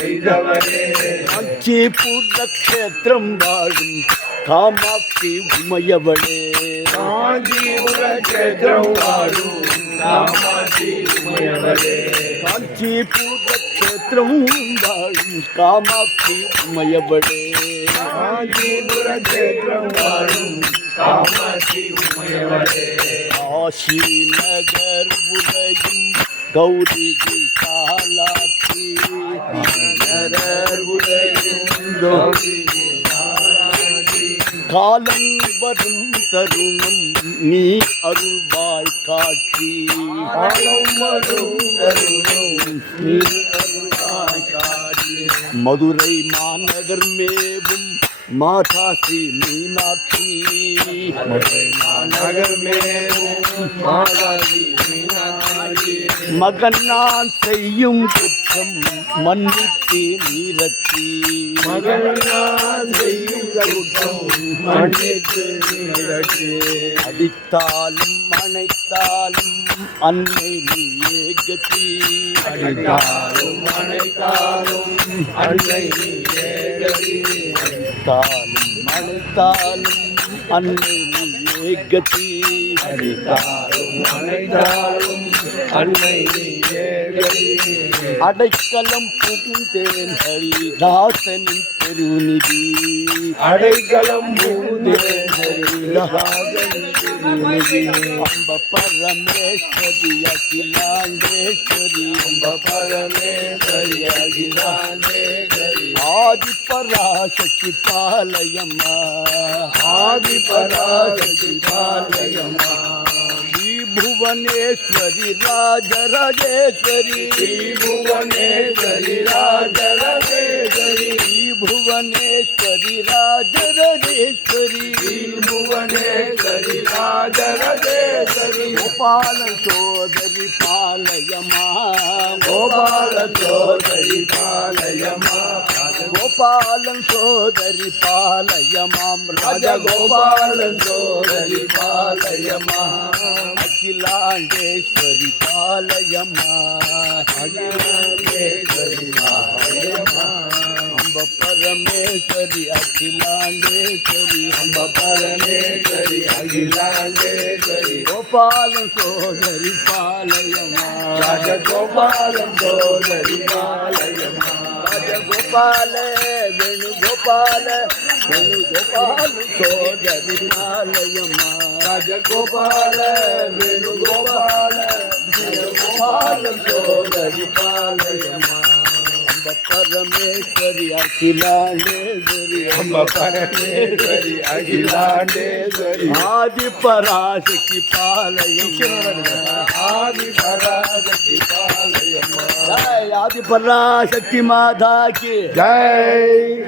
உமையவளே காஞ்சிபுர கஷேத்திரம் வாழும் காமாட்சி உமையவளே காஞ்சிபுர கஷேத்திரம் வாழும் காமாட்சி உமையவளே காஞ்சிபுர கஷேத்திரம் வாழும் காமாட்சி உமையவளே காஞ்சிபுர கஷேத்திரம் வாழும் காமாட்சி உமையவளே காசி நகர் உலகும் கௌரி விசாலாட்சி நகர் உலகும் கௌரி காலம் வரும் தருணம் நீ அருள்வாய் காட்சி காலம் வரும் தருணம் நீ அருள்வாய் காட்சி மதுரை மாநகர் மேவும் மாதாசி மீனாட்சி நகர் மேலும் மாதாசி மீனாட்சி மகன் நான் செய்யும் குற்றம் மன்னித்து நீரட்சி மகள் நான் செய்யும் குற்றம் மன்னித்து நீரட்சி அடித்தாலும் அணைத்தாலும் அன்னை நீயே கதி அடித்தாலும் அணைத்தாலும் அன்னை நீயே கதி அடித்தாலும் அணைத்தாலும் அன்னை நீயே கதி அடித்தாலும் அணைத்தாலும் அன்னை நீயே கதி அடைக்கலம் புகுந்தேன் ஹரிதாசனின் பெருநிதி அடைக்கலம் பூந்தேன் ஹரிதாசனின் திருநிதி அம்ப பரமேஸ்வரி அகிலாண்டேஸ்வரி அம்ப பரமேஸ்வரி அகிலாண்டேஸ்வரி ஆதி பராசக்தி பாலயம்மா ஆதி பராசக்தி பாலயம்மா ஸ்ரீ புவனேஸ்வரி ராஜராஜேஸ்வரி ஸ்ரீ புவனேஸ்வரி ராஜராஜேஸ்வரி ஸ்ரீ புவனேஸ்வரி ராஜராஜேஸ்வரி ஸ்ரீ புவனேஸ்வரி ராஜராஜேஸ்வரி கோபால சோதரி பாலயம்மா கோபால சோதரி பாலயம்மா கோபாலன் சோதரி பாலயமாம் ராஜகோபாலன் சோதரி பாலயம்மா அகிலாண்டேஸ்வரி பாலயம்மா அகிலாண்டேஸ்வரி பாலயம்மா அம்ப பரமேஸ்வரி அகிலாண்டேஸ்வரி அம்ப பரமேஸ்வரி அகிலாண்டேஸ்வரி கோபாலன் சோதரி பாலயம்மா ராஜகோபாலன் சோதரி பாலயம்மா ராஜகோபால வேணுகோபால வேணுகோபால சோதரி பாலயம்மா ராஜகோபால வேணுகோபால வேணுகோபால சோதரி பாலயம்மா அம்ப பரமேஸ்வரி அகிலாண்டேஸ்வரி அம்ப பரமேஸ்வரி அகிலாண்டேஸ்வரி ஆதி பராசக்தி பாலயம்மா ஆதி பராசக்தி பாலயம்மா ஜெய் ஆதி பராசக்தி மாதா கி ஜெய்